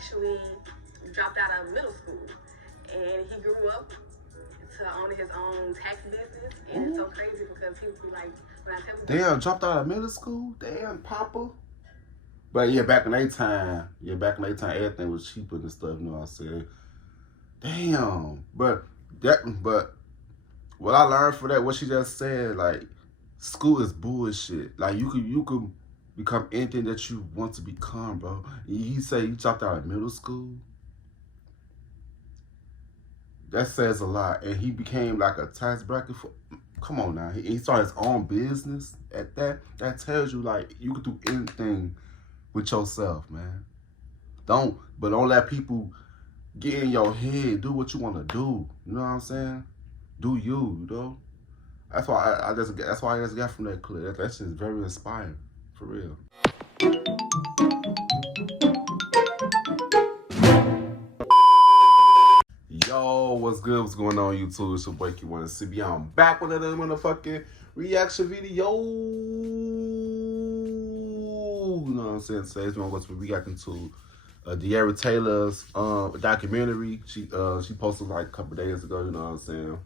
actually dropped out of middle school, and he grew up to own his own tax business. And it's so crazy because people like when I tell people, damn, dropped out of middle school. Damn, Papa. But yeah, back in their time, everything was cheaper and stuff. You know what I'm saying? Damn, but what I learned from that, what she just said, like, school is bullshit. Like, you could become anything that you want to become, bro. He said he dropped out of middle school. That says a lot. And he became like a tax bracket for. Come on now, he started his own business at that. That tells you like you can do anything with yourself, man. Don't let people get in your head. Do what you want to do. You know what I'm saying? Do you know? That's why I just got from that clip. That's just very inspiring, for real. Yo, what's good? What's going on, YouTube? It's your boy Q1CB. I'm back with another motherfucking reaction video. You know what I'm saying? Today's one was reacting to Dearra Taylor's documentary. She posted like a couple days ago. You know what I'm saying?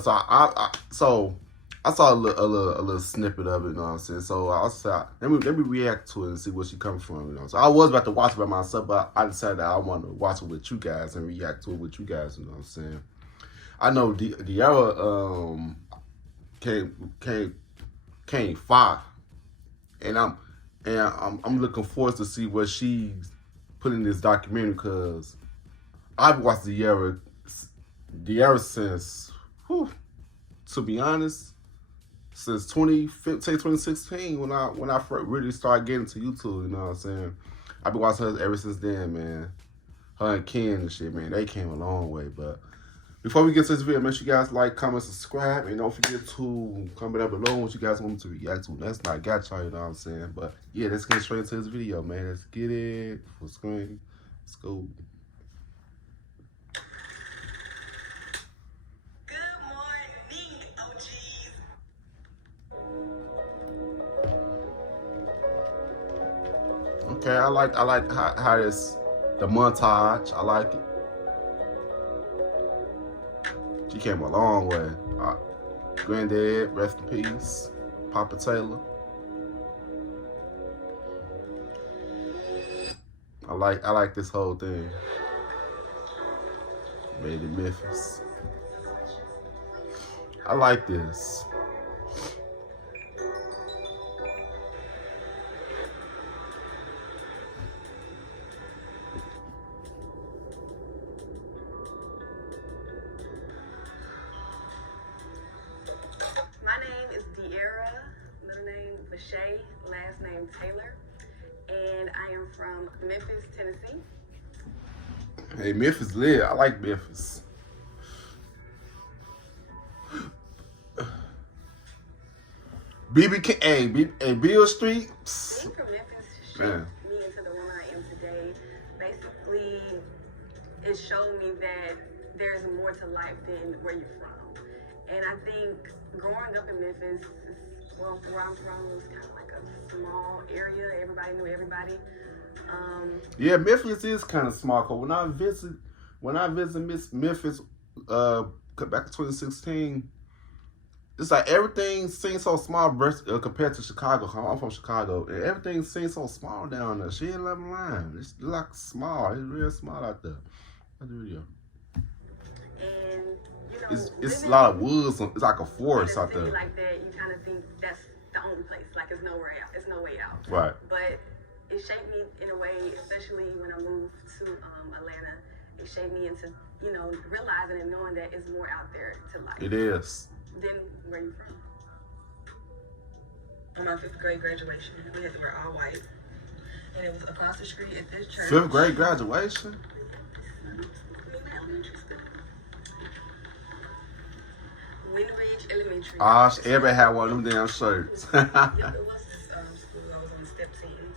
So I saw a little snippet of it. You know what I'm saying? So I said, let me react to it and see where she comes from. You know, so I was about to watch it by myself, but I decided that I want to watch it with you guys and react to it with you guys. You know what I'm saying? I know Dearra came far, and I'm looking forward to see what she's put in this documentary because I've watched Dearra since. Whew, to be honest, since 2015, 2016, when I first really started getting to YouTube, you know what I'm saying? I've been watching her ever since then, man. Her and Ken and shit, man, they came a long way. But before we get to this video, make sure you guys like, comment, subscribe, and don't forget to comment down below what you guys want me to react to. That's not got y'all, you know what I'm saying? But yeah, let's get straight into this video, man. Let's get it. Full screen. Let's go. Okay, I like how this the montage. I like it. She came a long way. Granddad, rest in peace. Papa Taylor. I like this whole thing. Made in Memphis. I like this. Last name Taylor, and I am from Memphis, Tennessee. Hey, Memphis lit. I like Memphis. BBK, hey, Bill Street. Being from Memphis shaped me into the woman I am today. Basically, it showed me that there's more to life than where you're from. And I think growing up in Memphis, well, where I'm from, it was kind of like a small area. Everybody knew everybody. Yeah, Memphis is kind of small. Cause when I visit Memphis, back in 2016, it's like everything seems so small compared to Chicago. I'm from Chicago, and everything seems so small down there. She ain't level line. It's like small. It's real small out there. That's the video. And you know, it's a lot of woods. It's like a forest out there. Like that, you kind of think that's the only place. Like it's nowhere out. It's no way out. Right. But it shaped me in a way, especially when I moved to Atlanta. It shaped me into, you know, realizing and knowing that it's more out there to life. It is. Then where you from? On my 5th grade graduation, we had to wear all white, and it was across the street at this church. 5th grade graduation? Windridge Elementary. Everybody had one of them damn shirts. Yeah, it was school. I was on the step team.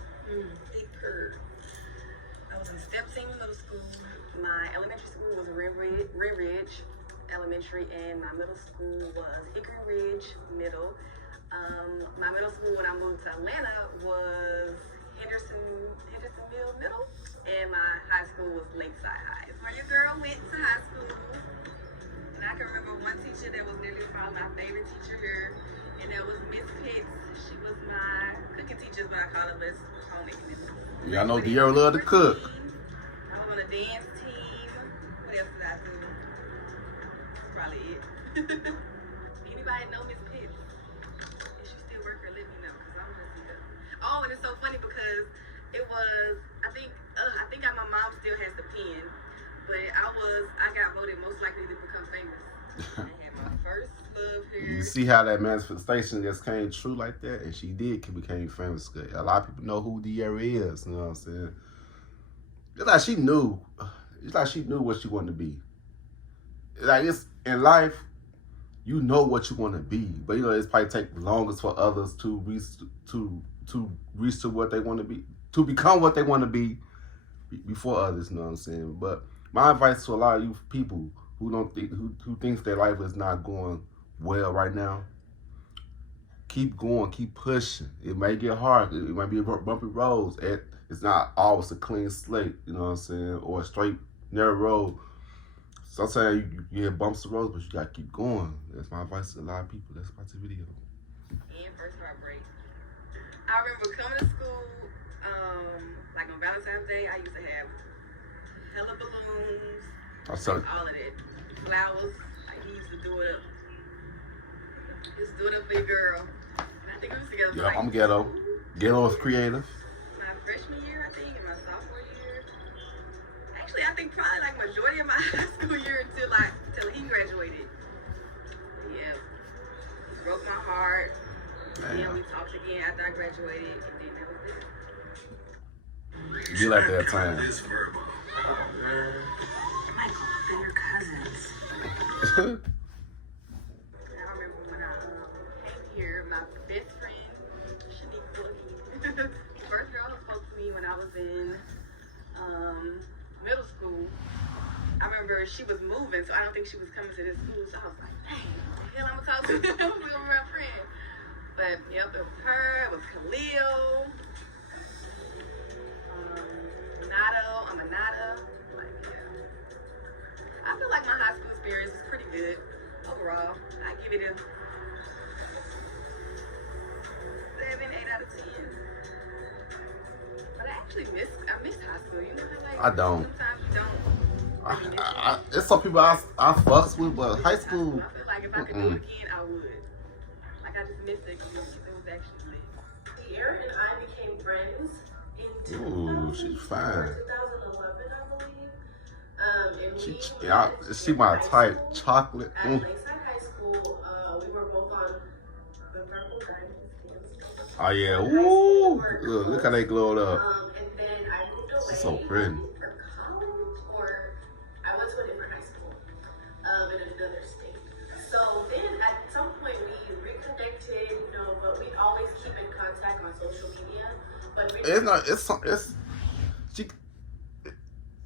Big curve. I was in step team in middle school. My elementary school was Ridge Elementary, and my middle school was Hickory Ridge Middle. My middle school when I moved to Atlanta was Hendersonville Middle, and my Lakeside High. It's where your girl went to high school. And I can remember one teacher that was literally probably my favorite teacher here, and that was Miss Pitts. She was my cooking teacher, but I call her Miss Homie. Yeah, I know Dearra love to cook. I was on a dance team. What else did I do? That's probably it. Anybody know Miss Pitts? If she still work her, let me know, because I'm just here. Oh, and it's so funny because it was, I think my mom still has the pen, but I got voted most likely to become famous. I had my first love here. You see how that manifestation just came true like that? And she became famous. A lot of people know who Dearra is, you know what I'm saying? It's like she knew what she wanted to be. Like, it's in life, you know what you want to be, but you know it's probably take longest for others to reach to what they want to be, to become what they want to be before others. You know what I'm saying? But my advice to a lot of you people who thinks their life is not going well right now, keep going, keep pushing. It may get hard. It might be a bumpy roads. It's not always a clean slate. You know what I'm saying? Or a straight narrow road. Sometimes you hit bumps the road, but you gotta keep going. That's my advice to a lot of people. That's about the video. And first heartbreak. I remember coming to school, like on Valentine's Day, I used to have hella balloons, all of that. Flowers, like he used to do it up. Just do it up for your girl. And I think we was together for I'm ghetto. Ghetto is creative. My freshman year, I think, and my sophomore year. Actually, I think probably like majority of my high school year until he graduated. Yeah, he broke my heart. And then we talked again after I graduated, and then that was it. Be like that time. Michael, they're your cousins. I remember when I came here, my best friend, Shaniqua, first girl who spoke to me when I was in middle school. I remember she was moving, so I don't think she was coming to this school. So I was like, dang, what the hell I'm gonna talk to? I'm gonna be my friend. But yep, it was her, it was Khalil, Amanada. Like, yeah. I feel like my high school experience was pretty good overall. I give it a 7, 8 out of 10. But I miss high school. You know how like I don't. sometimes you don't. It's some people I fucks with, but high school. I feel like if I could do it again, I would. Like I just missed it because it was actually lit. Dearra and I became friends in Ooh, she's fine. 2011, I believe. And She my type. Chocolate. At Lakeside High School, we were both on the purple diamond. Oh yeah. Ooh. Look how they glowed up. And then I moved away. She's so pretty. For college, or I went to a different high school in another state. So then at some point we reconnected, you know, but we'd always keep in contact on social media. But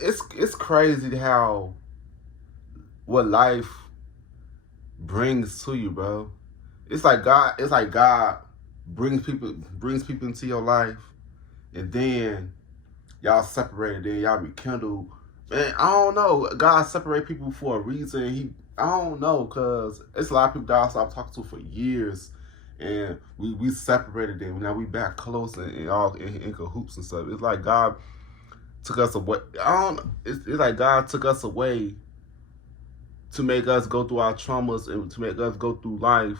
it's crazy how what life brings to you, bro. It's like God brings people into your life, and then y'all separated, then y'all rekindle. Man, I don't know. God separate people for a reason. I don't know, cause it's a lot of people that I stopped talking to for years, and we separated them. Now we back close and all in cahoots and stuff. It's like God took us away. It's like God took us away to make us go through our traumas and to make us go through life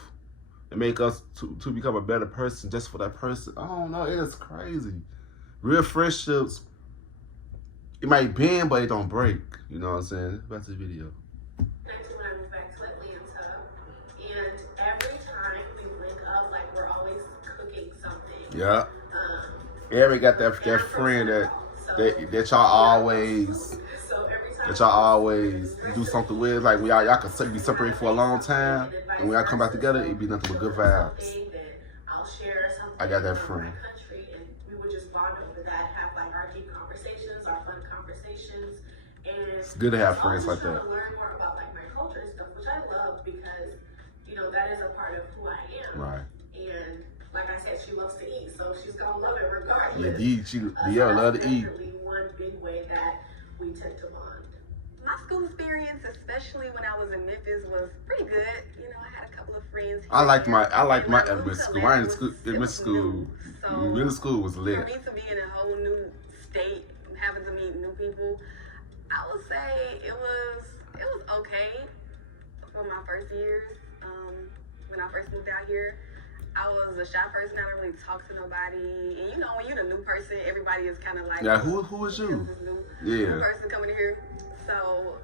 and make us to become a better person just for that person. I don't know. It is crazy. Real friendships, it might bend, but it don't break. You know what I'm saying? That's the video. When I moved back to Atlanta, and every time we link up, like we're always cooking something. Yeah. Every got that friend that y'all always do something with. Like y'all can be separated for a long time, and when y'all come back together, it be nothing but good vibes. I got that friend. And we would just bond over that, have like our deep conversations, our fun conversations, and it's good to have friends like that. I learn more about like my culture and stuff, which I love because you know that is a part of who I am. Right. And like I said, she loves to eat, so she's gonna love it regardless. Yeah, Dearra love to eat. One big way that we tend to bond. My school experience, especially when I was in Memphis, was pretty good. You know, I had a couple of friends. I liked my And when I moved elementary to school. I Atlanta, in school. it Elementary was school. new. So Middle school was for lit. me to be in a whole new state, having to meet new people, I would say it was okay for my first years. When I first moved out here, I was a shy person. I didn't really talk to nobody. And you know, when you're the new person, everybody is kind of like, Yeah, who is you? This new Yeah. person coming in here. So,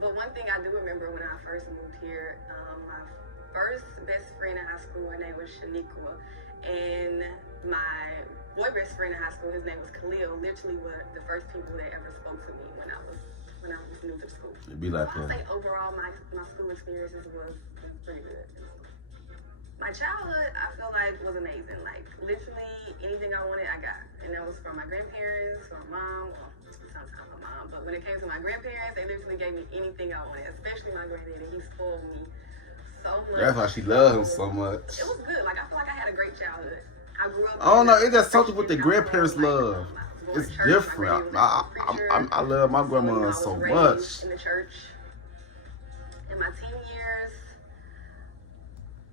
but one thing I do remember when I first moved here, my first best friend in high school, her name was Shaniqua, and my boy best friend in high school, his name was Khalil. Literally, were the first people that ever spoke to me when I was new to school. It'd be like So I that. think overall, my school experiences was pretty good. My childhood, I feel like, was amazing. Like, literally, anything I wanted, I got. And that was from my grandparents, from my mom, well, sometimes my mom. But when it came to my grandparents, they literally gave me anything I wanted, especially my granddaddy. He spoiled me so much. That's why she loved him so much. It was good. Like, I feel like I had a great childhood. I grew up. I don't know. It's just something with the grandparents' love. It's different. I love my grandma so much. In the church. In my teen years,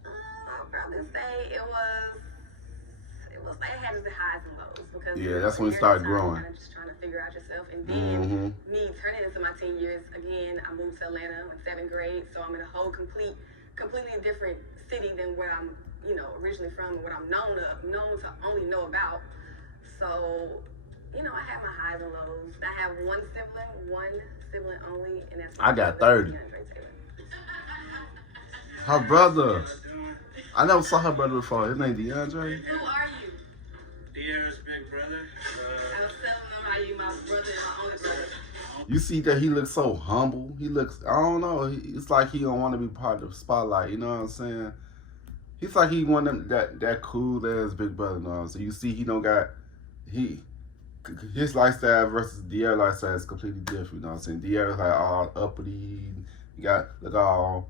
I'd probably say it was like it had its highs and lows because Yeah, that's when it started growing. Kind of just trying to figure out yourself, and then me turning into my teen years again. I moved to Atlanta in 7th grade, so I'm in a whole completely different city than where I'm, you know, originally from, what I'm known to only know about. So, you know, I had my highs and lows. I have one sibling only, and that's I got 30. Her brother. I never saw her brother before. His name DeAndre. Who are you? Dearra's big brother. I was telling them how you my brother and my only brother. You see that he looks so humble. He looks, I don't know. It's like he don't want to be part of the spotlight. You know what I'm saying? He's like he one of them that cool ass big brother. You know what I'm saying? You see, he don't got his lifestyle versus Dearra's lifestyle is completely different. You know what I'm saying? Dearra's like all uppity. He got all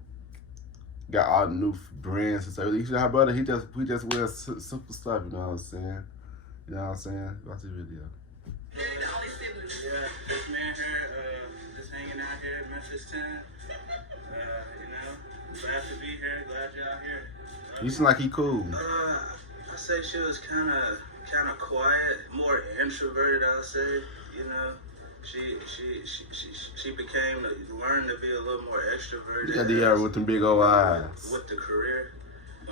the new brands and stuff. You see, her brother, he just wears simple stuff. You know what I'm saying? You know what I'm saying? Watch the video. You're the only sibling. Yeah, just me and her, just hanging out here in Memphis town. You know, glad to be here. Glad y'all here. You seem like he cool. I say she was kind of quiet, more introverted. I'll say, you know, she learned to be a little more extroverted. You got Dearra with them big old eyes. With the career,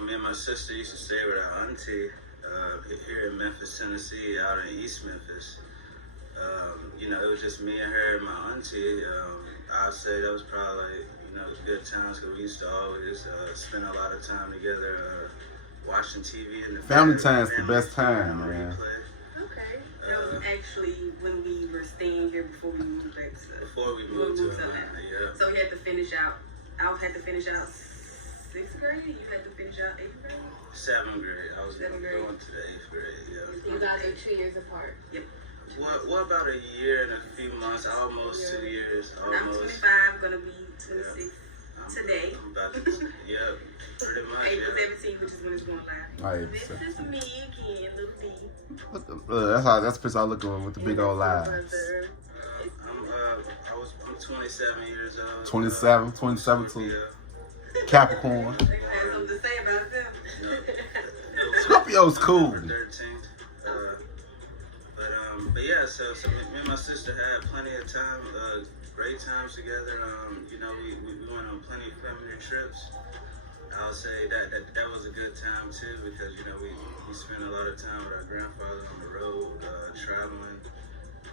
me and my sister used to stay with our auntie here in Memphis, Tennessee, out in East Memphis. You know, it was just me and her and my auntie. I'd say that was probably like, you know, good times because we used to always spend a lot of time together watching TV in the Family time's the best time, man. Okay. That was actually when we were staying here before we moved back to Before we moved to Atlanta, yeah. So we had to finish out. I had to finish out 6th grade. You had to finish out 8th grade. 7th grade. I was 7th grade. going to the 8th grade, yeah. You guys are 2 years apart. Yep. What about a year and a few months? Almost 2 years. I'm Almost. 25, gonna be 26 today. I'm about to, yeah, pretty much. April Yeah. 17th, which is when it's going live. Right, This so- is me again, little D. That's the picture I look on with the big old eyes. I'm 27 years old. 27 too. Yeah. Capricorn. They had something to say about them. Scorpio's cool. November 13th. But yeah, so me and my sister had plenty of time, great times together. You know, we went on plenty of family trips. I would say that was a good time too because, you know, we spent a lot of time with our grandfather on the road, traveling.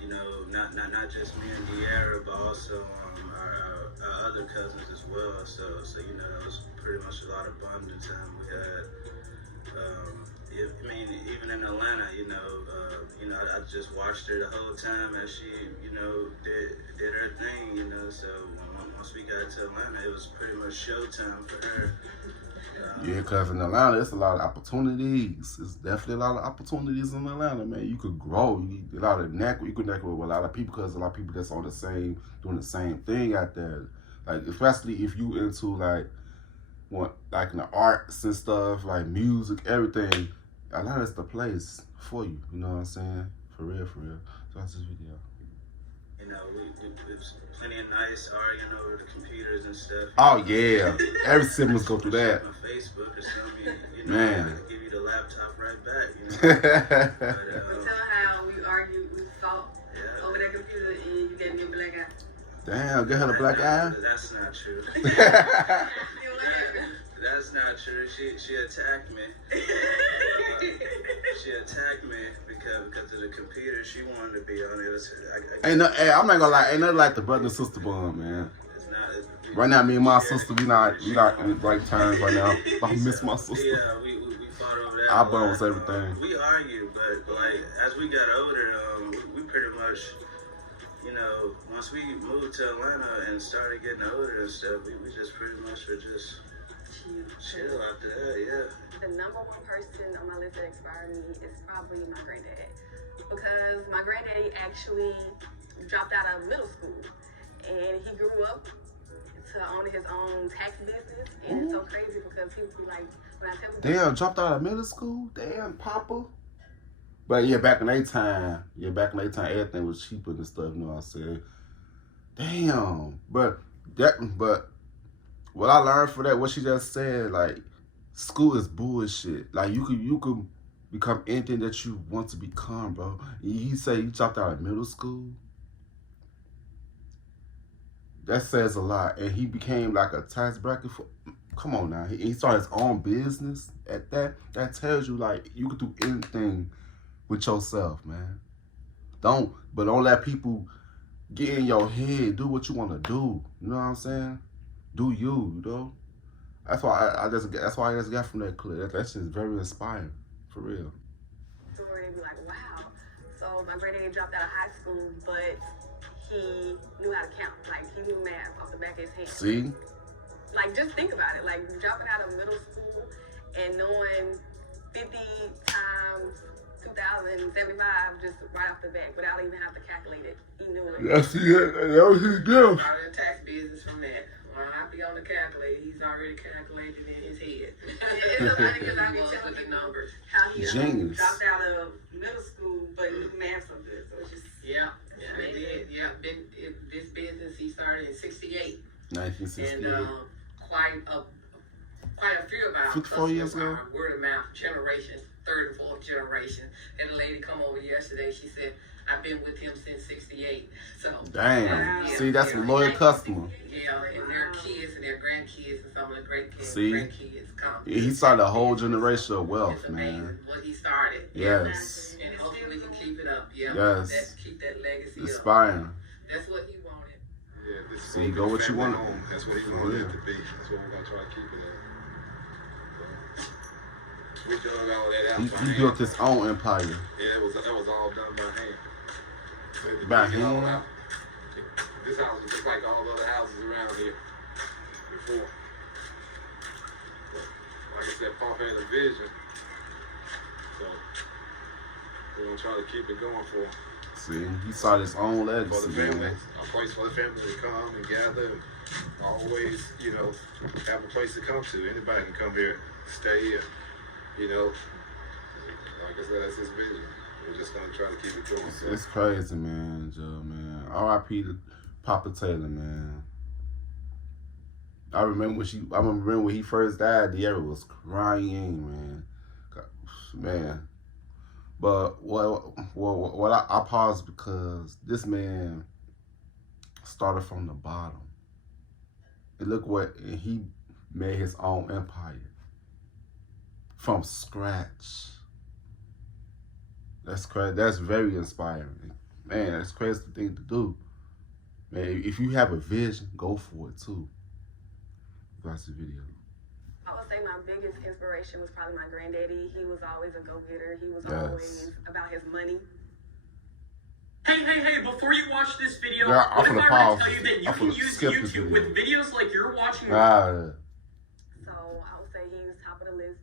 You know, not just me and Dearra, but also our other cousins as well. So you know, that was pretty much a lot of bonding time we had. I mean, even in Atlanta, you know, I just watched her the whole time as she, you know, did her thing, you know. So once we got to Atlanta, it was pretty much showtime for her. Yeah, because in Atlanta, it's a lot of opportunities. It's definitely a lot of opportunities in Atlanta, man. You could grow. You could network with a lot of people because a lot of people that's doing the same thing out there. Like, especially if you into like in the arts and stuff, like music, everything. Atlanta's the place for you. You know what I'm saying? For real. So that's this video. You know, it was plenty of nights arguing over the computers and stuff. Oh yeah, every siblings go through that. On Facebook or something, you know, Man. I give you the laptop right back. You know? Damn, Tell how we argued, we fought Yeah. over that computer, and you gave me a black eye. get her the black eye. That's not true. You know what happened? That's not true. She attacked me. She attacked me because of the computer. She wanted to be on it. Hey, I'm not gonna lie, ain't nothing like the brother and sister bond, man. It's not. Right now, me and my sister, we not in the right terms right now. I miss my sister. Yeah, we fought over that. Our a bond lot. was everything. We argued, but like as we got older, we pretty much, you know, once we moved to Atlanta and started getting older and stuff, we just pretty much were just chill after that. Yeah. The number one person on my list that inspired me is probably my granddad, because my granddaddy actually dropped out of middle school, and he grew up to own his own tax business, and it's so crazy because he would be like, when I tell people, Damn, dropped out of middle school? Damn, Papa. But yeah, back in their time, everything was cheaper and stuff, you know what I'm saying? Damn. But what I learned from that, what she just said, like, school is bullshit. Like, you could become anything that you want to become, bro. He said he dropped out of middle school. That says a lot. And he became like a tax bracket for... Come on now. He started his own business at that. That tells you, like, you can do anything with yourself, man. Don't let people get in your head. Do what you want to do. You know what I'm saying? Do you know? That's why I just got from that clip. That's just very inspiring, for real. story and be like, wow. So my granddaddy dropped out of high school, but he knew how to count. Like, he knew math off the back of his hand. See? Like, just think about it. Like, dropping out of middle school and knowing 50 times 2,075 just right off the bat without even have to calculate it. He knew it. That's it. That was his gift. Out of the tax business from that. When I be on the calculator, he's already calculated in his head. It's so funny because I be Well, telling with the people numbers. how he Genius. dropped out of middle school, but knew math so good. So it's just... Yeah, he did. Yeah, this business he started in '68, 1968. and quite a few of our 54 years customers ago? are word of mouth generations, third and fourth generation. And a lady come over yesterday. She said, "I've been with him since '68." So Damn. yeah, See, that's a yeah. loyal customer. Yeah, and their kids and their grandkids and some of the great kids, See? grandkids come. He started a whole generation of It's wealth, amazing man. what he started. Yes. And hopefully we can keep it up. Yeah. Yes. Keep that legacy Inspiring. up. That's what he wanted. Yeah, this is See, gonna go be what you family want. home. That's what he For wanted real. it to be. That's what we're gonna try to keep it at. We dug all that out by He hand. built his own empire. Yeah, that was all done by hand. So to By dig it all hand? out. This house was just like all the other houses around here before. But like I said, Papa had a vision. So we're gonna try to keep it going for him. See, he started his own For legacy, the family, man. a place for the family to come and gather and always, you know, have a place to come to. Anybody can come here, stay here, you know. Like I said, that's his vision. We're just gonna try to keep it going. So. It's crazy, man, Joe, man. R.I.P. to Papa Taylor, man. I remember when he first died, Dearra was crying, man. Man. But what I paused because this man started from the bottom. And look and he made his own empire from scratch. That's crazy. That's very inspiring. Man, that's a crazy thing to do. Man, if you have a vision, go for it too. Watch the video. I would say my biggest inspiration was probably my granddaddy. He was always a go-getter. He was Yes. always about his money. Hey, before you watch this video, Yeah, I'm what if finna I were pause to tell you that you I'm can finna use skip this YouTube video. with videos like you're watching? So I would say he was top of the list.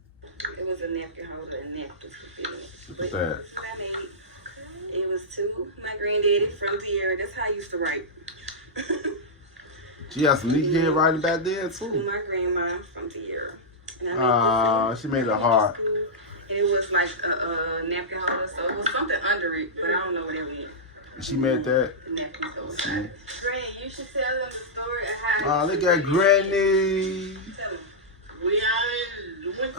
It was a napkin holder and napkins for feelings. Look at that. I made it was to my granddaddy from Dearra. That's how I used to write. She has some neat hair writing back there To too. my grandma from Dearra. And I made She made it hard. And it was like a napkin holder, so it was something under it, but I don't know what it meant. She made that. The napkin holder. See? Oh, look at Granny. We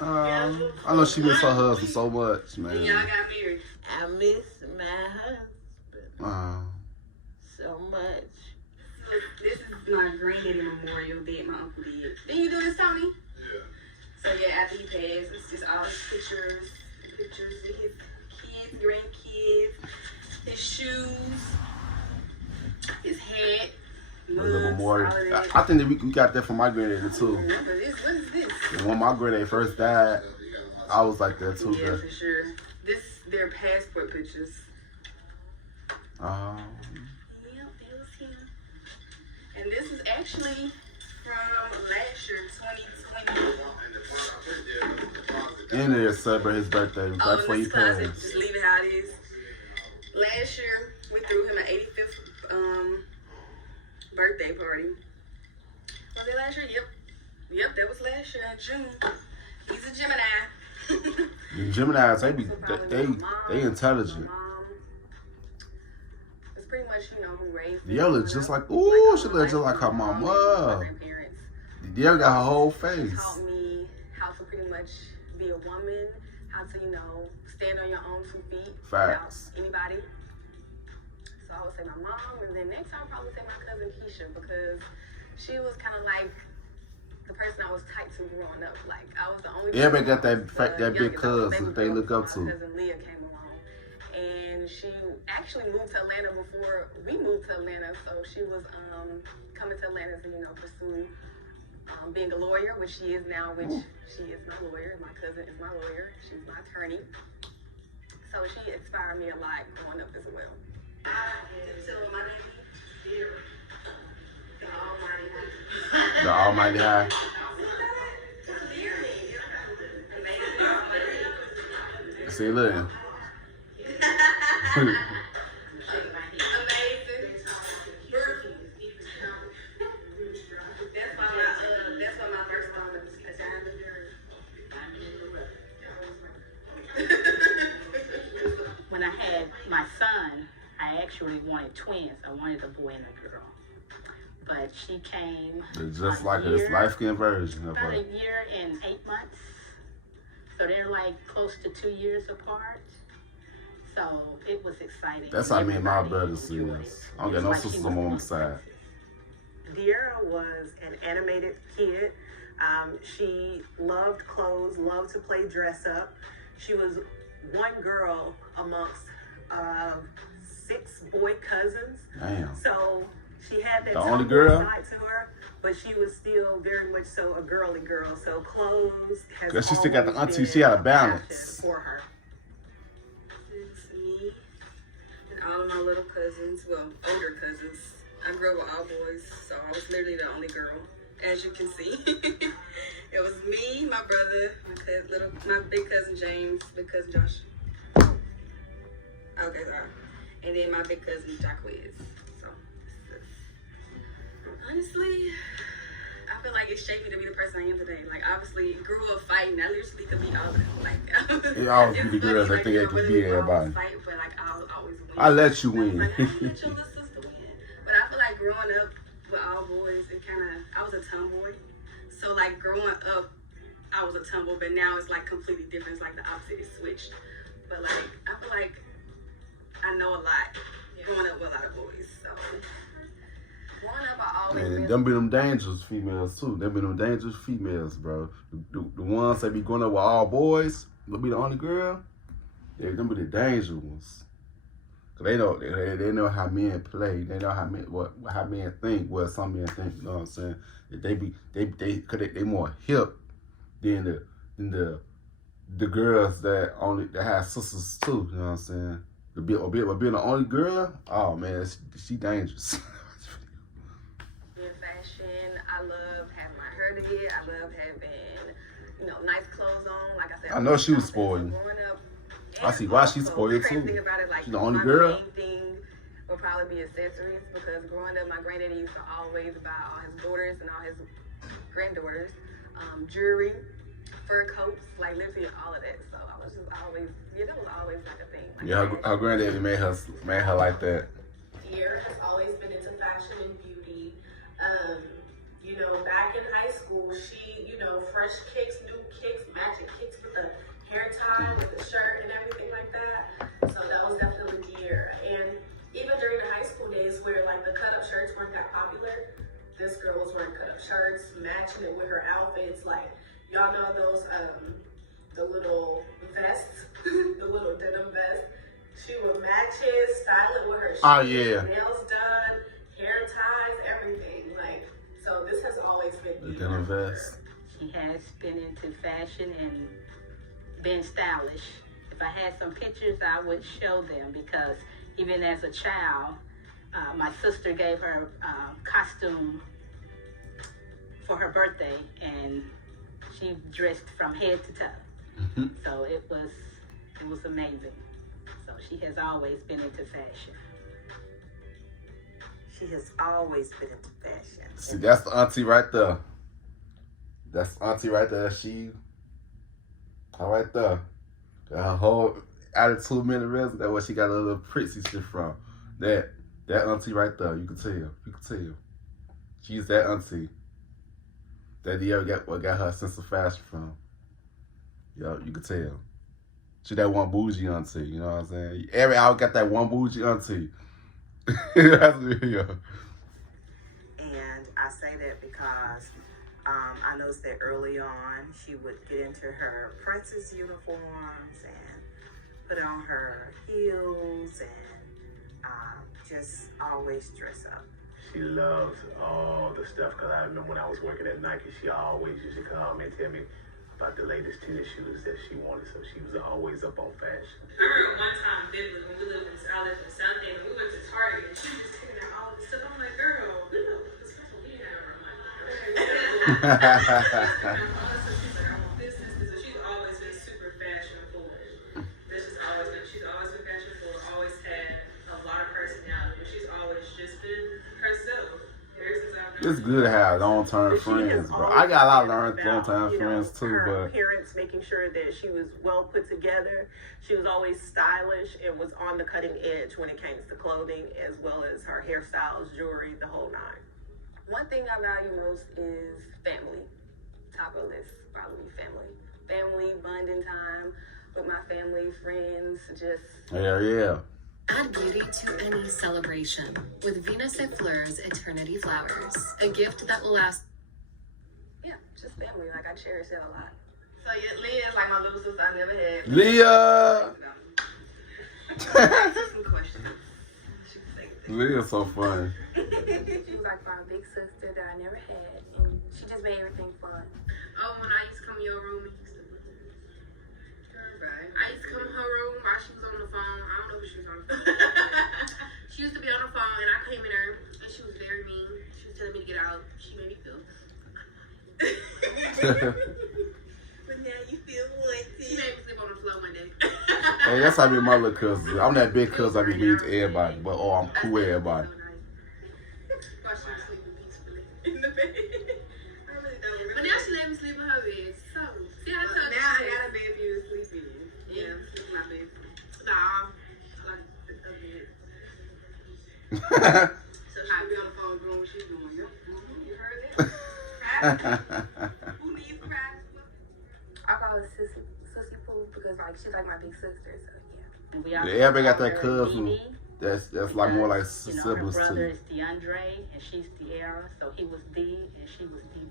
all I know she miss her husband so much, y'all man. got married. I miss my husband so much. So this is my granddaddy memorial that my uncle did. Didn't you do this, Tony? Yeah. So yeah, after he passed, it's just all his pictures of his kids, grandkids, his shoes, his hat, The mugs, memorial. all of that. I think that we got that from my granddaddy too. Remember this? What is this? And when my granddaddy first died, I was like that too. Yeah, for sure. Their passport pictures. Um, Yep, that was him. And this is actually from last year, 2020. and they celebrate his birthday right Oh, before in he this closet, passed. just leave it how it is. Last year, we threw him an 85th birthday party. Was it last year? Yep, that was last year in June. He's a Gemini. The Geminis, they My intelligent. mom is pretty much, who raised me. Dearra look just like, ooh, she look just like her My mama. grandparents. Dearra got her whole She face. taught me how to pretty much be a woman, how to, stand on your own 2 feet Facts. without anybody. So I would say my mom, and then next time I'd probably say my cousin Keisha, because she was kind of like the person I was tight to growing up. Like, I was the only Everybody got person that big youngest. I was cousin the that they baby look girl up before to. My cousin Leah came along, and she actually moved to Atlanta before we moved to Atlanta. So she was coming to Atlanta to pursue being a lawyer, which she is now. Which she is my lawyer. My cousin is my lawyer. She's my attorney. So she inspired me a lot growing up as well. So my name is Dearra. The Almighty High. See, look. Amazing. That's why my first song is When I had my son, I actually wanted twins. I wanted a boy and a girl. But she came They're just like this light-skinned version of about her. a year and 8 months. So they're like close to 2 years apart. So it was exciting. That's how me and my Everybody brothers see enjoyed us. it. I don't got It's no like she sisters was on my one mom's side. Dearra was an animated kid. She loved clothes, loved to play dress up. She was one girl amongst 6 boy cousins. Damn. So she had that The only tomboy girl? side to her, but she was still very much so a girly girl. So clothes has 'Cause she still got the always auntie, been she had a passion balance. for her. It's me and all of my little cousins, well, older cousins. I grew up with all boys, so I was literally the only girl, as you can see. It was me, my brother, my big cousin James, big cousin Josh. Okay, sorry. And then my big cousin Jacquez. So, honestly, I feel like it shaped me to be the person I am today. Like, obviously, grew up fighting. I literally could be all like. It always be the it's girls funny, that think they can really beat always everybody. Fight, but like, I'll always win. I let you win. Like, how you let your little sister win? But I feel like growing up with all boys, I was a tomboy. So like growing up, I was a tomboy, but now it's like completely different. It's like the opposite is switched. But like, I feel like I know a lot growing up with a lot of boys. So growing up, I always And them be them dangerous females too. Them be them dangerous females, bro. The ones that be going up with all boys, they'll be the only girl. Yeah, them be the dangerous ones. Cause they know how men play. They know how men think. Well, some men think. You know what I'm saying? They more hip than the girls that have sisters too. You know what I'm saying? Being the only girl, oh man, she dangerous. in fashion, I love having my hair did. I love having, nice clothes on. Like I said, I know she was spoiled. Growing up, I see why she's also, spoiled, the crazy too. thing about it, like, She's the only my girl. main thing would probably be accessories, because growing up, my granddaddy used to always buy all his daughters and all his granddaughters jewelry, fur coats, like literally all of that. So I was just always, that was always like a thing. Like, Yeah, her granddaddy made her like that. Dearra has always been into fashion and beauty. You know, back in high school, she, you know, fresh kicks, new kicks, matching kicks with the hair tie, with the shirt and everything like that. So that was definitely Dearra. And even during the high school days where like the cut-up shirts weren't that popular, this girl was wearing cut-up shirts, matching it with her outfits. Like, y'all know those, the little vests, the little denim vest. She would match it, style it with her shoes, Oh, yeah. nails done, hair ties, everything. Like, so this has always been The Dearra. denim vest. She has been into fashion and been stylish. If I had some pictures, I would show them because even as a child, my sister gave her costume for her birthday, and she dressed from head to toe. So it was amazing. So she has always been into fashion. She has always been into fashion. See, that's the auntie right there. That's the auntie right there. She, right there. Her whole attitude, mannerism. That's where she got a little prissy shit from. That auntie right there. You can tell. You can tell. She's that auntie. That Dearra got her sense of fashion from. Yo, you can tell. She that one bougie auntie. You know what I'm saying? Every hour got that one bougie auntie. That's real. And I say that because I noticed that early on she would get into her princess uniforms and put on her heels and just always dress up. She loves all the stuff because I remember when I was working at Nike, she always used to come and tell me about the latest tennis shoes that she wanted, so she was always up on fashion. I remember one time vividly when we lived in South End and we went to Target and she was just taking out all this stuff. I'm like, girl, we know the stuff we have our money. She's like, I want this. So she's always been super fashion forward. That's just always been. She's always been fashion forward. Always had a lot of personality, but she's always just been herself. Ever since I've known It's good to have long-term friends, bro. I got a lot of long-term friends too, her but appearance, making sure that she was well put together. She was always stylish and was on the cutting edge when it came to clothing, as well as her hairstyles, jewelry, the whole nine. One thing I value most is family. Top of the list, probably family. Family, bonding time with my family, friends, just... hell yeah. Add beauty to any celebration with Venus et Fleurs Eternity Flowers, a gift that will last. Yeah, just family. Like, I cherish it a lot. So yeah, Leah is like my little sister I never had. Leah! Some questions. Leah's so funny. She was like my big sister that I never had, and she just made everything fun. Oh, when I used to come in your room, I used to come in her room while she was on the phone. I don't know who she was on the phone. She used to be on the phone, and I came in her, and she was very mean. She was telling me to get out. She made me feel. But now you feel wanted. She made me sleep on the floor one day. Hey, that's how I be my little cousin. I'm that big cousin. I be mean to everybody, but I'm cool with everybody. While she was sleeping peacefully in the bed. I really don't remember. But now she let me sleep in her bed. So, see, I told you. Now I got a bed for you to sleep in. Yeah, sleep in my bed. Nah, I like the bed. So she be on the phone doing what she's doing. Yep. You heard that? Who needs practice? I call her Sissy Pooh because, like, she's like my big sister, so yeah. And we also Yeah, everybody got call that her cousin. Dee That's like more like because, you know, siblings her brother too. is DeAndre and she's Dearra, so he was D and she was DD.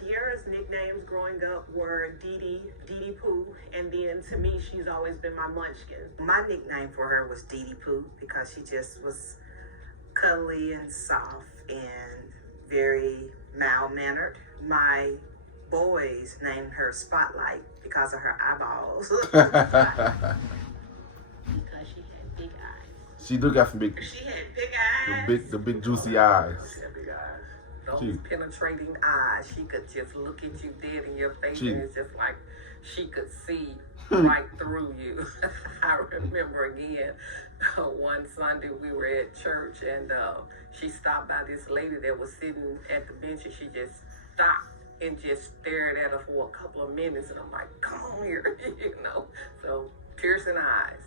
Dearra's nicknames growing up were Dee Dee Pooh, and then to me, she's always been my munchkin. My nickname for her was Dee Dee Pooh because she just was cuddly and soft and very mild-mannered. My boys named her Spotlight because of her eyeballs. Because she had big eyes. She do got some big, She had big eyes. the big juicy eyes. Those penetrating eyes, she could just look at you dead in your face, and it's just like she could see right through you. I remember again, one Sunday we were at church, and she stopped by this lady that was sitting at the bench, and she just stopped and just stared at her for a couple of minutes, and I'm like, come on here, you know. So piercing eyes.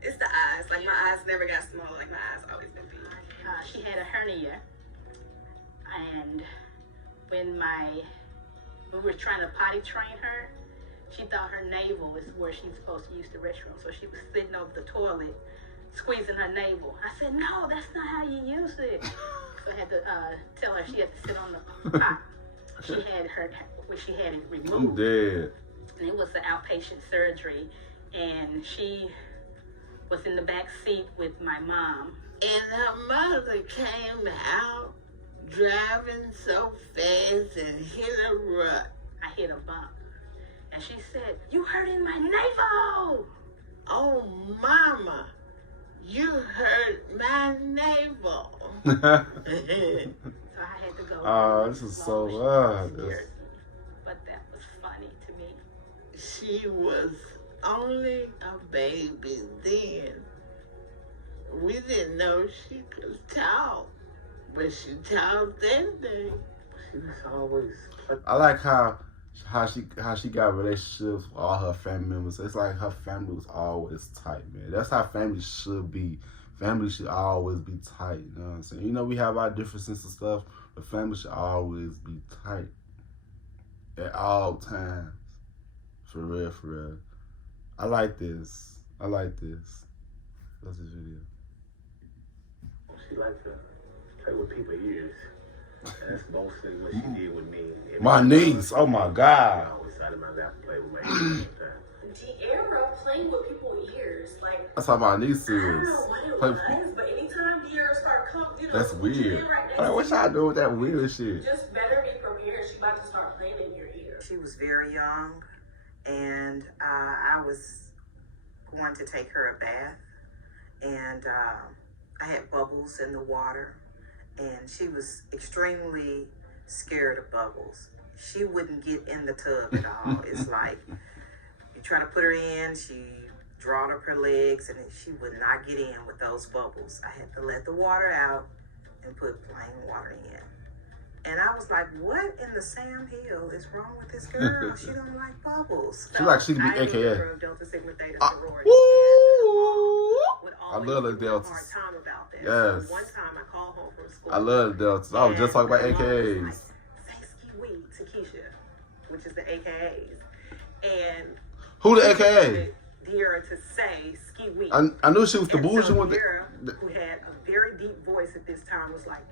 It's the eyes. Like, my eyes never got smaller. Like, my eyes always been big. She had a hair And when we were trying to potty train her, she thought her navel is where she's supposed to use the restroom. So she was sitting over the toilet, squeezing her navel. I said, no, that's not how you use it. So I had to tell her she had to sit on the pot. She had it removed. I'm dead. And it was an outpatient surgery. And she was in the back seat with my mom. And her mother came out driving so fast and hit a rut. I hit a bump. And she said, you hurting my navel. Oh, Mama, you hurt my navel. So I had to go. Oh, this is so bad. But that was funny to me. She was only a baby then. We didn't know she could talk, but she talked that day. She was always. I like how she got relationships with all her family members. It's like her family was always tight, man. That's how family should be. Family should always be tight, you know what I'm saying? You know, we have our differences and stuff, but family should always be tight at all times. For real, for real. I like this. What's this video? She liked to play with people's ears. That's mostly what she did with me. My niece, oh my God. I always sat in my lap and played with my ears all the time. Dearra playing with people's ears, like That's how my niece I is. don't know what it was, but anytime Dearra start coming, That's weird. Like, what y'all doing with that weird shit? Just better be prepared. She about to start playing in your ear. She was very young, and I was going to take her a bath, and I had bubbles in the water, and she was extremely scared of bubbles. She wouldn't get in the tub at all. It's like you try to put her in, she drawed up her legs, and she would not get in with those bubbles. I had to let the water out and put plain water in. And I was like, what in the Sam Hill is wrong with this girl? She don't like bubbles. She like she can be I AKA. Delta Sigma Theta sorority. I love the Deltas. Hard time about that. Yes. So one time I called home from school. I love the Deltas. I was just talking about and my mom was AKAs. like, say ski wee to Keisha, which is the AKAs. And Who the AKA? Dearra to say ski wee. I knew she was the And bougie so one. Dearra, who had a very deep voice at this time, was like,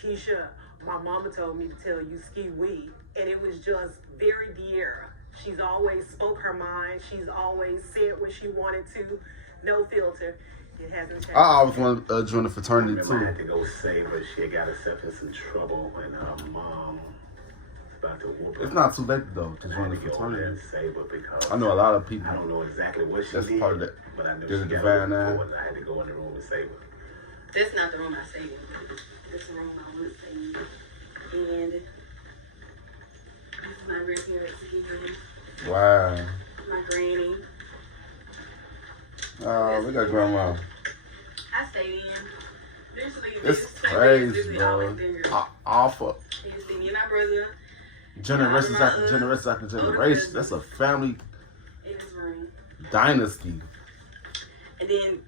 Keisha, my mama told me to tell you ski wee. And it was just very Dearra. She's always spoke her mind. She's always said what she wanted to. No filter. It hasn't changed. I always wanted to join the fraternity I too. had to go save her. She had got herself in some trouble, and her mom was about to whoop her. It's not too late though to I join had the to go over there fraternity. and save her because I know a lot of people. I don't know exactly what she That's did, part of that. but I know There's she a got divine her eye. before, and I had to go in the room and save her. That's not the room I stayed in. That's the room I would stay in. And this is my grandparents' room. Wow. My granny. Oh, we got grandma. I stayed in. It's crazy, bro. Awful. You see me and my brother Generations after generations after generation. That's a family in his room. dynasty. And then,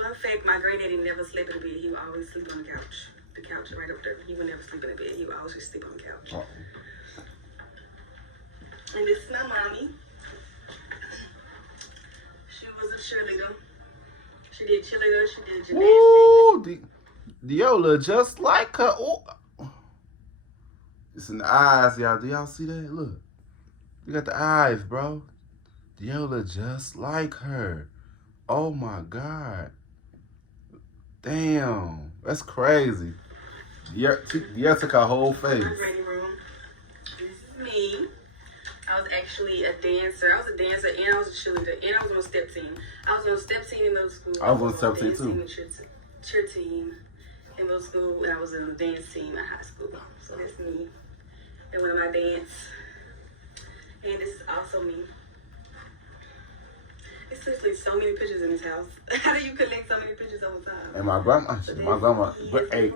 fun fact, my granddaddy never slept in the bed. He would always sleep on the couch. The couch right up there. He would never sleep in the bed. He would always just sleep on the couch. Uh-oh. And this is my mommy. She was a cheerleader. She did cheerleader. She did gymnastics. Ooh, Dearra just like her. Ooh. It's in the eyes, y'all. Do y'all see that? Look. You got the eyes, bro. Dearra just like her. Oh my God. Damn. That's crazy. Dearra took her whole face. My granny room. This is me. I was actually a dancer. I was a dancer and I was a cheerleader and I was on a step team. I was on a step team in middle school. I was on a step team too. Cheer team in middle school, and I was in a dance team in high school. So that's me. And one of my dance. And this is also me. It's seriously so many pictures in this house. How do you collect so many pictures over time? And my grandma, hey,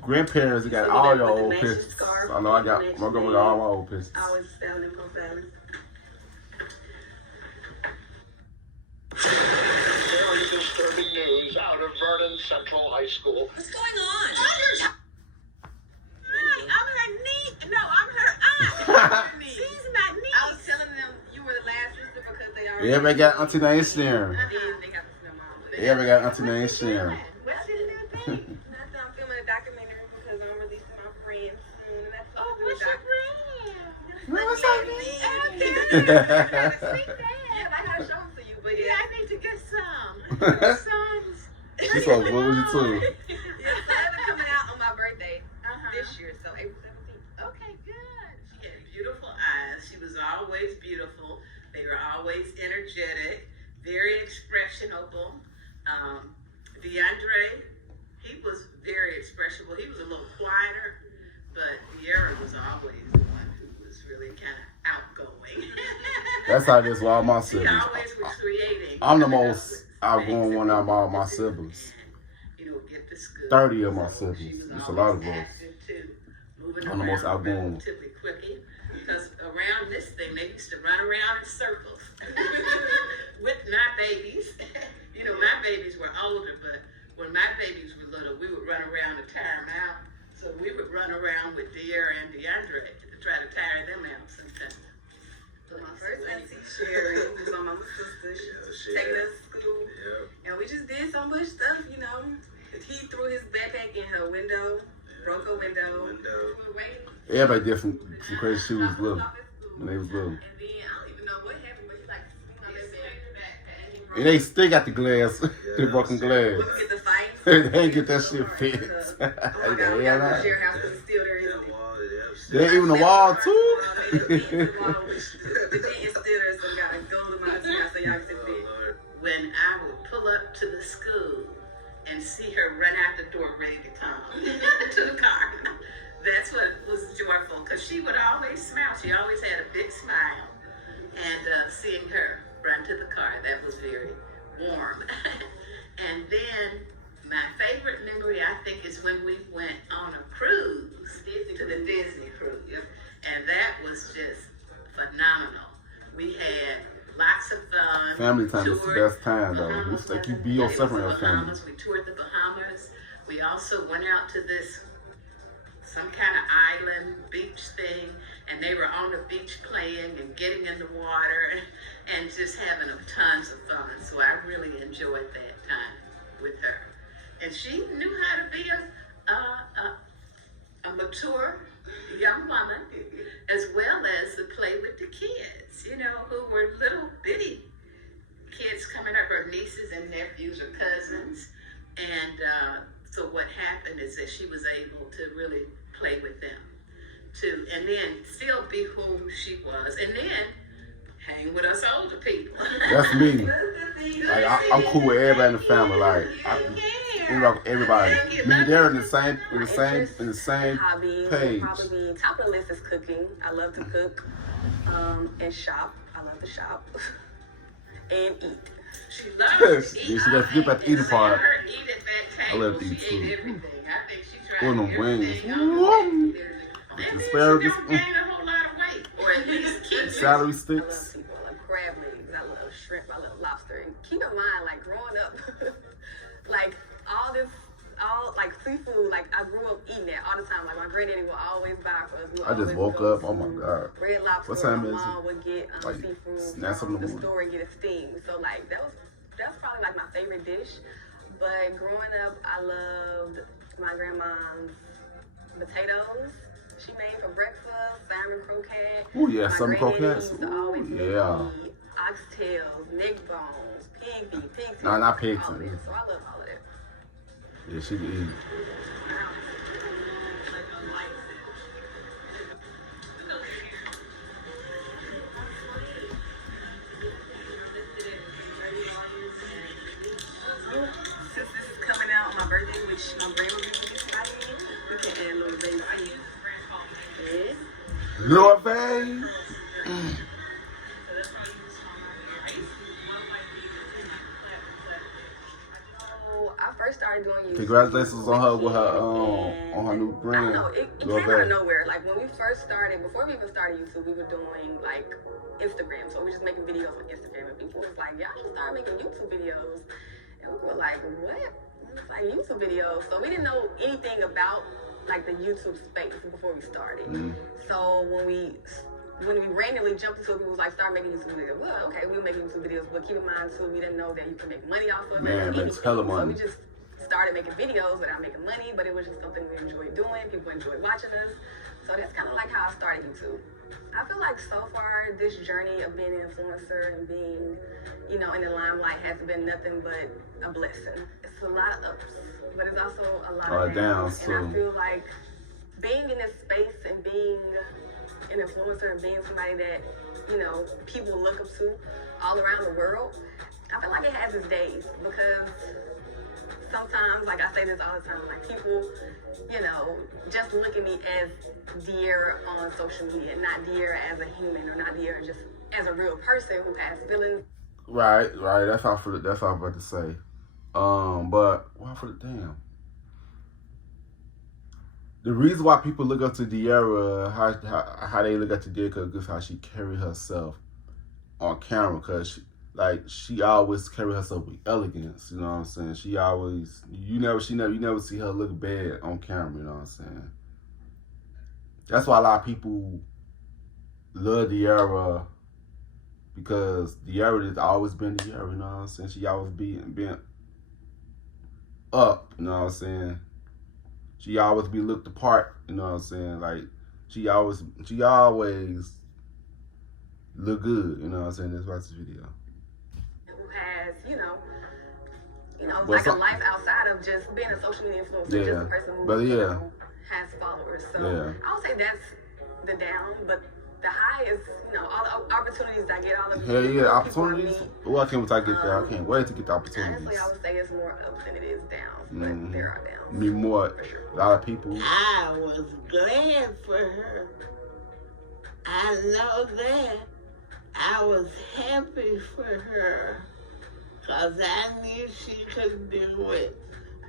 grandparents, you got all your old pictures. I know I got, my grandma got all my old pictures. I always styling and profiling. Very disturbing news out of Vernon Central High School. What's going on? Hi, I'm her Everybody got auntie named Sharon. Everybody got auntie named Sharon. What's your new thing? Nothing. I'm filming a documentary because I'm releasing my friend soon. And that's What's your brand? What's Yeah, I gotta show them to you, but Yeah, I need to get some. Sons. She's so bougie too. Yeah, so they're coming out on my birthday this year, so April 17th. Okay, good. She had beautiful eyes. She was always beautiful. They were always energetic, very expressionable. DeAndre, he was very expressible. He was a little quieter, but Dearra was always the one who was really kind of outgoing. That's how it is with all my She siblings. always was creating. I'm the most outgoing one out of all my siblings. You know, get to school. 30 of my So siblings. she was It's a lot of always us. active, too. Moving I'm the most around outgoing. relatively quickly. Because around this thing, they used to run around in circles with my babies. You know, my babies were older, but when my babies were little, we would run around to tire them out. So we would run around with Dearra and DeAndre to try to tire them out sometimes. So my first auntie Sherry was my mama's sister. She was taking us to school. And we just did so much stuff, you know. He threw his backpack in her window, broke her window. We were waiting. Everybody did some crazy shit when they was little. When they was little. And then I don't even know what happened, but he like swung on that backpack. And they still got the glass. The broken glass. We get the fight. They ain't get that shit fixed. Oh my God, we got to share house because it's still there, isn't it? They even the wall too. The dent is still there, so we got to go to my house so y'all can see it. When I would pull up to the school and see her run out the door ready to come to the car, that's what was joyful, because she would always smile. She always had a big smile. And seeing her run to the car, that was very warm. And then my favorite memory, I think, is when we went on a cruise to the Disney cruise. And that was just phenomenal. We had lots of fun. Family time is the best time though. It's like you be yourself around your family. We toured the Bahamas. We also went out to this some kind of island beach thing, and they were on the beach playing and getting in the water and just having tons of fun. So I really enjoyed that time with her. And she knew how to be a mature young woman, as well as to play with the kids, you know, who were little bitty kids coming up, her nieces and nephews or cousins. And so what happened is that she was able to really play with them too, and then still be who she was, and then hang with us older people. That's me. Like I'm cool with everybody in the family. Like I rock with everybody. Me and Dearra in the same Hobby page. probably top of the list is cooking. I love to cook and shop. I love to shop and eat. She loves to eat. Yeah, she got to get about the eating part. Her eat at that table. I love to eat She too. ate everything. I think she tried Or them everything. wings. And Asparagus. then she never gained a whole lot of weight, or at least keep it. Celery I love sticks. people. I love crab legs. I love shrimp. I love lobster. And keep in mind, like growing up, like like seafood. Like I grew up eating that all the time. Like my granddaddy would always buy for us. I just woke up. Oh my God. Red Lobster. What time my is mom it? would get Like, seafood snacks in from the the morning. store and get it steamed. So like that's probably like my favorite dish. But growing up, I loved my grandma's potatoes. She made for breakfast, salmon croquette. Oh yeah, My salmon granddaddy croquettes. used to always Ooh, make yeah. me oxtails, neck bones, pig feet. Nah, not pig all of feet. that. So I love all of that. Yeah, she can eat. Since this is coming out on my birthday, which my brain will be excited, we can add a little baby food. Yeah. Lord babe. So I first started doing YouTube. Congratulations on her with her on her new I brand. don't know, it Lord came out of babe. nowhere. Like when we first started, before we even started YouTube, we were doing like Instagram. So we were just making videos on Instagram, and people was like, y'all should start making YouTube videos. And we were like, what? And it's like YouTube videos. So we didn't know anything about like the YouTube space before we started. So when we when we randomly jumped into it, we was like, start making YouTube videos. Well, okay, we were making YouTube videos, but keep in mind too, we didn't know that you could make money off of it. Man, makes hella money. So we just started making videos without making money, but it was just something we enjoyed doing. People enjoyed watching us. So that's kind of like how I started YouTube. I feel like so far, this journey of being an influencer and being, you know, in the limelight has been nothing but a blessing. It's a lot of ups, but it's also a lot of downs. And I feel like being in this space and being an influencer and being somebody that, you know, people look up to all around the world, I feel like it has its days, because sometimes, like I say this all the time, like people, you know, just look at me as Dearra on social media, not Dearra as a human, or not Dearra just as a real person who has feelings. Right. That's all I'm about to say. But damn. The reason why people look up to Dearra, how they look up to Dearra, because how she carry herself on camera, because she always carry herself with elegance. You know what I'm saying? She always, you never see her look bad on camera. You know what I'm saying? That's why a lot of people love Dearra, because Dearra has always been Dearra. You know what I'm saying? She always been up. You know what I'm saying? She always be looked apart, you know what I'm saying? Like, she always look good, you know what I'm saying? That's why this video. Who has, you know, like a life outside of just being a social media influencer, just a person who you know, has followers. So I would say that's the down, but the high is, you know, all the opportunities I get, all the opportunities. Well, I can't wait to get there. I can't wait to get the opportunities. Honestly, I would say it's more ups than it is downs, but there are downs. Me more, a lot of people. I was glad for her. I know that. I was happy for her, because I knew she could do it.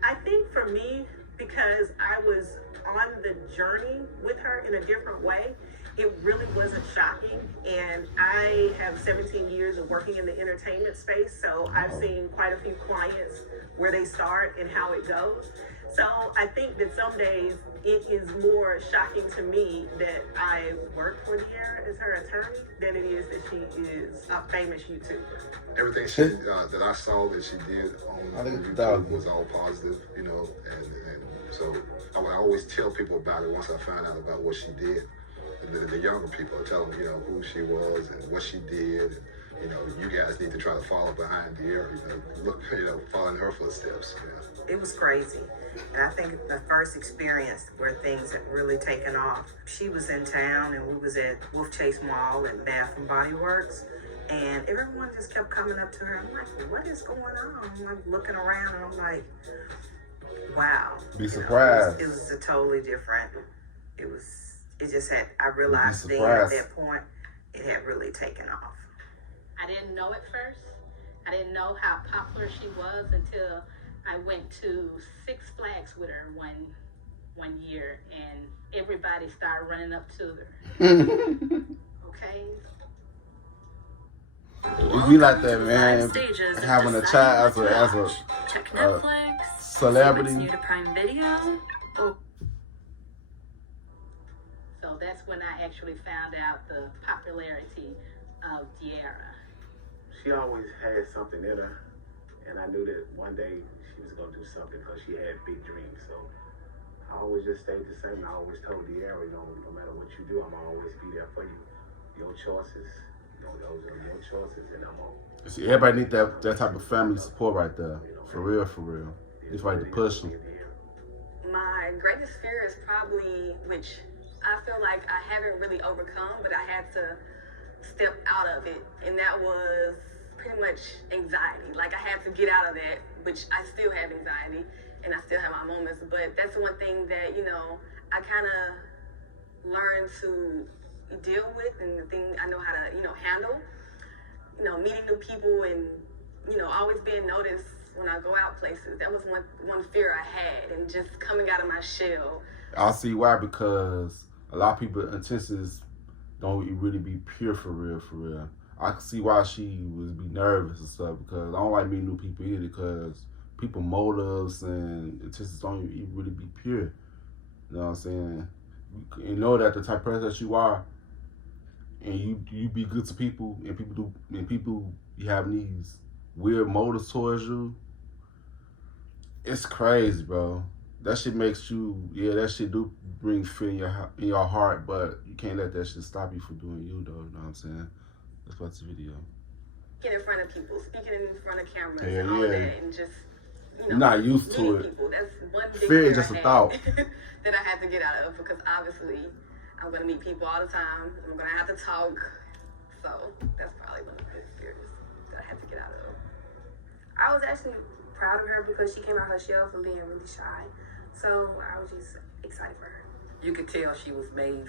I think for me, because I was on the journey with her in a different way, it really wasn't shocking. And I have 17 years of working in the entertainment space, so I've seen quite a few clients where they start and how it goes. So I think that some days it is more shocking to me that I work for Dearra as her attorney than it is that she is a famous YouTuber. Everything she, that I saw that she did on YouTube was all positive, you know, and so I would always tell people about it once I found out about what she did. The younger people, tell them, you know, who she was and what she did. And, you know, you guys need to try to follow behind Dearra, follow in her footsteps. Yeah. It was crazy. And I think the first experience where things had really taken off, she was in town and we was at Wolf Chase Mall and Bath and Body Works, and everyone just kept coming up to her. I'm like, what is going on? I'm like looking around and I'm like, wow. Be surprised. It was a totally different, I realized then at that point, it had really taken off. I didn't know at first. I didn't know how popular she was until I went to Six Flags with her one year, and everybody started running up to her. Okay? It be like that, man. Having a child as a celebrity. New to Prime Video. So that's when I actually found out the popularity of Dearra. She always had something in her, and I knew that one day she was going to do something because she had big dreams. So I always just stayed the same. I always told Dearra, no matter what you do, I'm going to always be there for you. Your choices, those are your choices, and I'm on. See, everybody need that type of family support right there. For real. It's right to push them. My greatest fear is probably, which I feel like I haven't really overcome, but I had to step out of it, and that was pretty much anxiety. Like, I had to get out of that, which I still have anxiety, and I still have my moments, but that's one thing that, I kind of learned to deal with, and the thing I know how to, handle, meeting new people and, always being noticed when I go out places. That was one fear I had, and just coming out of my shell. I'll see why, because a lot of people's intentions don't really be pure for real. I can see why she would be nervous and stuff, because I don't like meeting new people either, because people motives and intentions don't even really be pure. You know what I'm saying? You know that the type of person that you are, and you be good to people, and people you have these weird motives towards you. It's crazy, bro. That shit makes you, that shit do bring fear in your heart, but you can't let that shit stop you from doing you, though. You know what I'm saying? That's what's the video. Speaking in front of people, speaking in front of cameras, Yeah, and all yeah. that, and just, you know, You're not used to meeting it. people. That's one big Fear fear is just I a had thought. that I had to get out of, because obviously I'm gonna meet people all the time. I'm gonna have to talk, so that's probably one of the biggest fears that I had to get out of. I was actually proud of her because she came out her shell from being really shy. So I was just excited for her. You could tell she was made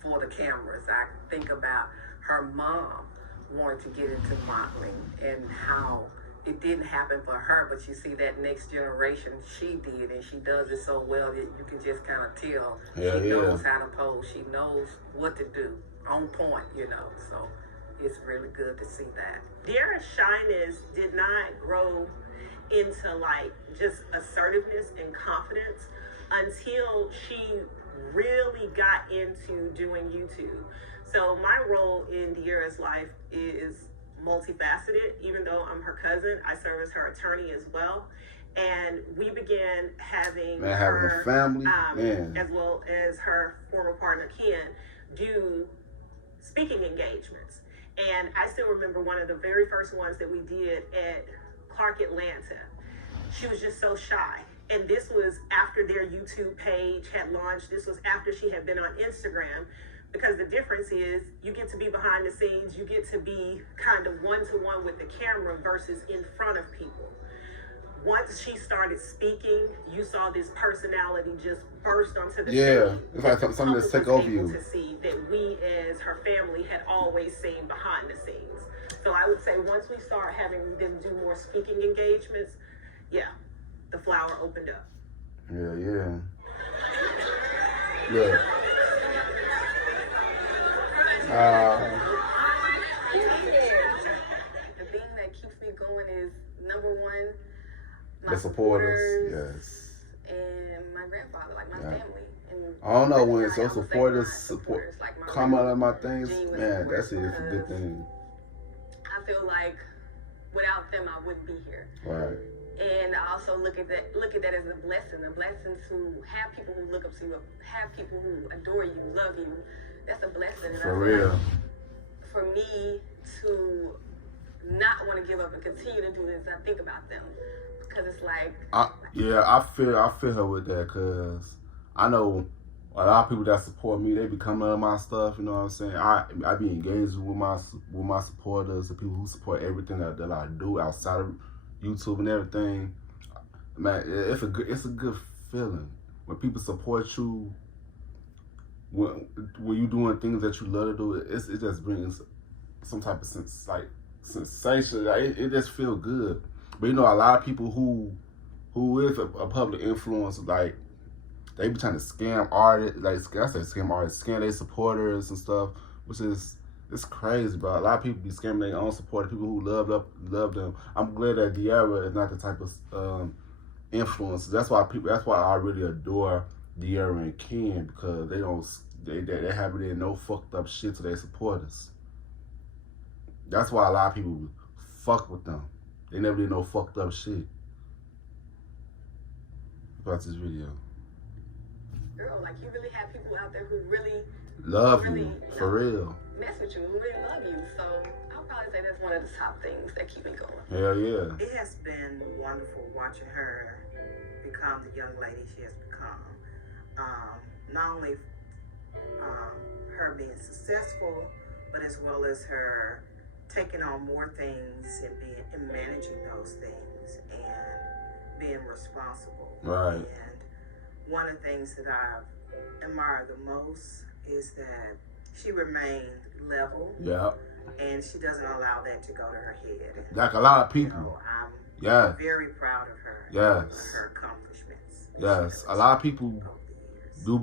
for the cameras. I think about her mom wanted to get into modeling and how it didn't happen for her, but you see that next generation, she did, and she does it so well that you can just kind of tell she knows how to pose, she knows what to do, on point, you know, so it's really good to see that. Dearra's shyness did not grow into like just assertiveness and confidence until she really got into doing YouTube. So my role in Dearra's life is multifaceted. Even though I'm her cousin, I serve as her attorney as well. And we began having a family, as well as her former partner Ken, do speaking engagements. And I still remember one of the very first ones that we did at Clark Atlanta. She was just so shy. And this was after their YouTube page had launched. This was after she had been on Instagram. Because the difference is you get to be behind the scenes, you get to be kind of one-to-one with the camera versus in front of people. Once she started speaking, you saw this personality just burst onto the scene. It's like something that's take over you. To see that we as her family had always seen behind the scenes. So I would say once we start having them do more speaking engagements, the flower opened up. Yeah. The thing that keeps me going is, number one, my the supporters, yes, and my grandfather, like my family. And I don't know when so supporters like come out of my things, man. That's it. It's a good thing. I feel like without them, I wouldn't be here. Right. And I also look at that as a blessing to have people who look up to you, have people who adore you, love you. That's a blessing. And For real. Like, for me to not want to give up and continue to do this, I think about them, because it's like I feel her with that, because I know a lot of people that support me, they be coming up my stuff. You know what I'm saying? I be engaged with my supporters, the people who support everything that I do outside of YouTube and everything. Man, it's a good feeling when people support you. When you doing things that you love to do, it just brings some type of sensation. Like, it just feel good. But you know, a lot of people who is a public influence, like, they be trying to scam artists, scam their supporters and stuff, which is, it's crazy, bro. A lot of people be scamming their own supporters, people who love them. I'm glad that Dearra is not the type of influence. That's why I really adore Dearra and Ken, because they haven't did no fucked up shit to their supporters. That's why a lot of people fuck with them. They never did no fucked up shit. About this video. Girl, like, you really have people out there who really love you, for real. Mess with you, who really love you. So I'll probably say that's one of the top things that keep me going. Hell yeah. It has been wonderful watching her become the young lady she has become. Not only her being successful, but as well as her taking on more things and managing those things and being responsible. Right. And one of the things that I admire the most is that she remained level. Yeah. And she doesn't allow that to go to her head. Like a lot of people. You know, I'm very proud of her. Yes. Her accomplishments. Yes. A lot of people do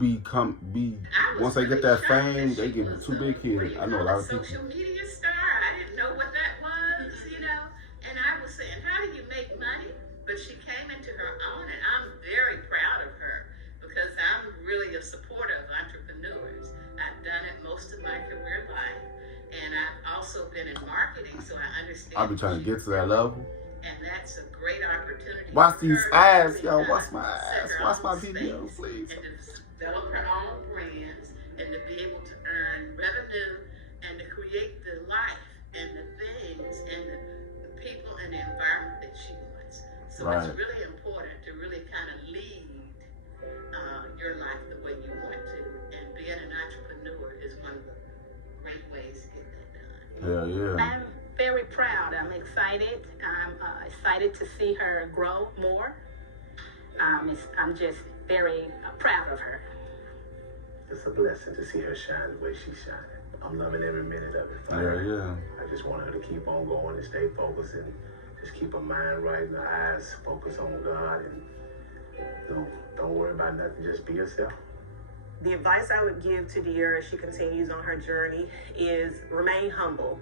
once they get that fame, they get too big headed. I know a lot of people. Social media star, I didn't know what that was, you know. And I was saying, how do you make money? But she came into her own, and I'm very proud of her, because I'm really a supporter of entrepreneurs. I've done it most of my career life. I be trying to get to that level. And that's a great opportunity. Watch these eyes, yo. Really, Watch my eyes. Watch my videos, space please. And to develop her own brands and to be able to earn revenue and to create the life and the things and the people and the environment that she wants. So Right. it's really important to really kind of lead your life the way you want to. And being an entrepreneur is one of the great ways to get that done. Hell yeah. I'm very proud. I'm excited. I'm excited to see her grow more. I'm just very proud of her. It's a blessing to see her shine the way she's shining. I'm loving every minute of it. Yeah. I just want her to keep on going and stay focused and just keep her mind right and her eyes focused on God and don't worry about nothing. Just be yourself. The advice I would give to Dearra as she continues on her journey is remain humble.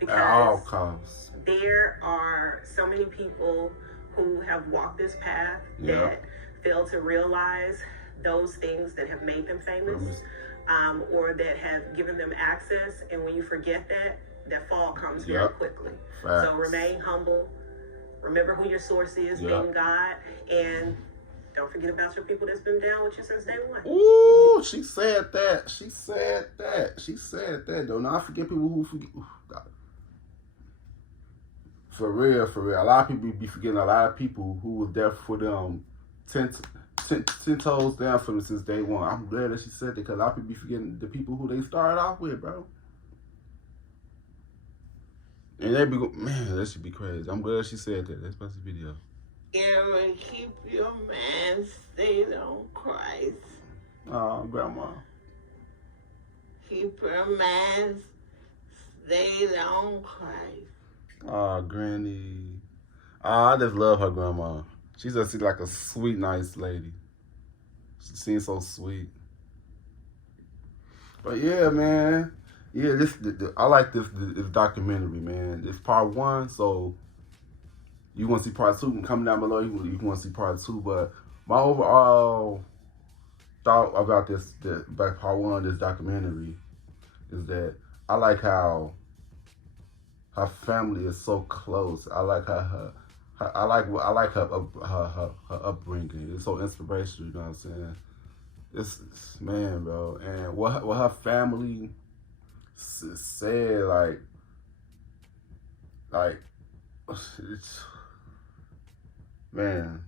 Because At all costs. there are so many people who have walked this path that fail to realize those things that have made them famous, or that have given them access. And when you forget that fall comes very quickly. Facts. So remain humble. Remember who your source is, being God, and don't forget about your people that's been down with you since day one. Ooh, she said that. She said that. Do not forget people who forget. For real. A lot of people be forgetting a lot of people who was there for them 10 toes down for them since day one. I'm glad that she said that because a lot of people be forgetting the people who they started off with, bro. And they be going, man, that should be crazy. I'm glad she said that. That's about the video. Dearra, keep your mind stayed on Christ. Oh, Grandma. Keep your mind stayed on Christ. Oh, Granny. Oh, I just love her grandma. She just seems like a sweet, nice lady. She seems so sweet. But yeah, man. Yeah, I like this documentary, man. It's part 1, so you want to see part 2? Comment down below. You want to see part 2, but my overall thought about about part 1 of this documentary is that I like how her family is so close. I like her upbringing. It's so inspirational. You know what I'm saying? It's man, bro, and what her family said, it's, man,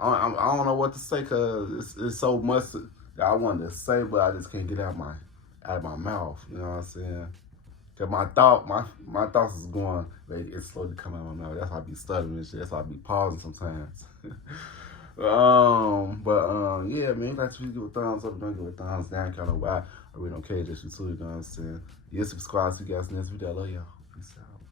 I don't know what to say because it's so much that I wanted to say, but I just can't get out of my mouth. You know what I'm saying? Cause my thoughts is going, like, it's slowly coming out of my mouth. That's why I be stuttering and shit. That's why I be pausing sometimes. Yeah, man, if that's you give a thumbs up, don't give a thumbs down, kind of why I really don't care, just you too, you know what I'm saying? Yeah, subscribe, see you guys next video. I love y'all. Peace out.